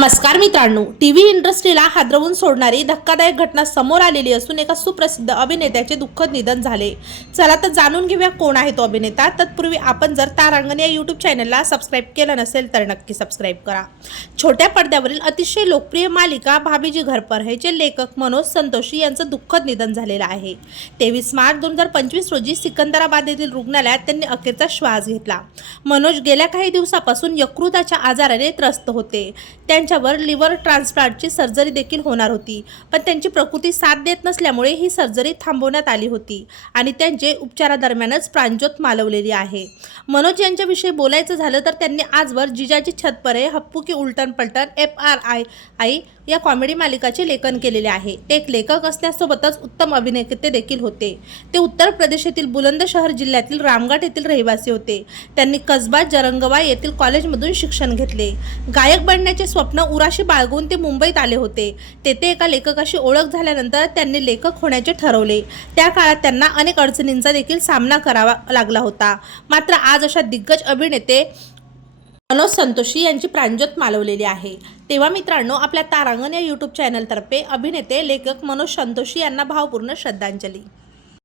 नमस्कार मित्रांनो T V इंडस्ट्रीला हादरवून सोडणारी धक्कादायक घटना समोर आलेली असून एका सुप्रसिद्ध अभिनेत्याचे दुःखद निधन झाले. चला तर जाणून घेऊया कोण आहे तो अभिनेता. तत्पूर्वी आपण जर तारांगण या यूट्यूब चॅनलला सबस्क्राईब केलं नसेल तर नक्की सबस्क्राईब करा. छोट्या पडद्यावरील अतिशय लोकप्रिय मालिका भाभीजी घर पर लेखक मनोज संतोषी यांचं दुःखद निधन झालेलं आहे. तेवीस मार्च दोन हजार पंचवीस रोजी सिकंदराबाद येथील रुग्णालयात त्यांनी अखेरचा श्वास घेतला. मनोज गेल्या काही दिवसापासून यकृताच्या आजाराने त्रस्त होते. त्यांच्यावर लिव्हर ट्रान्सप्लांटची सर्जरी देखील होणार होती. पण त्यांची प्रकृती साथ देत नसल्यामुळे ही सर्जरी थांबवण्यात आली होती आणि त्यांचे उपचारादरम्यानच प्राणज्योत मालवलेली आहे. मनोज यांच्याविषयी बोलायचं झालं तर त्यांनी आजवर जिजाजी छतपरे हप्पू की उलटन पलटन एफ आर आय आई या कॉमेडी मालिकाचे लेखन केलेले आहे. ते एक लेखक असण्यासोबतच उत्तम अभिनेते देखील होते. ते उत्तर प्रदेश येथील बुलंदशहर जिल्ह्यातील रामघाट येथील रहिवासी होते. त्यांनी कसबा जरंगवा येथील कॉलेजमधून शिक्षण घेतले. गायक बनण्याचे स्वप्न उराशी बाळगून ते मुंबईत आले होते. तेथे एका लेखकाशी ओळख झाल्यानंतर त्यांनी लेखक होण्याचे ठरवले. त्या काळात त्यांना अनेक अडचणींचा देखील सामना करावा लागला होता. मात्र आज अशा दिग्गज अभिनेते मनोज संतोषी यांची प्राणज्योत मालवलेली आहे. तेव्हा मित्रांनो आपल्या तारांगण या यूट्यूब चॅनलतर्फे अभिनेते लेखक मनोज संतोषी यांना भावपूर्ण श्रद्धांजली.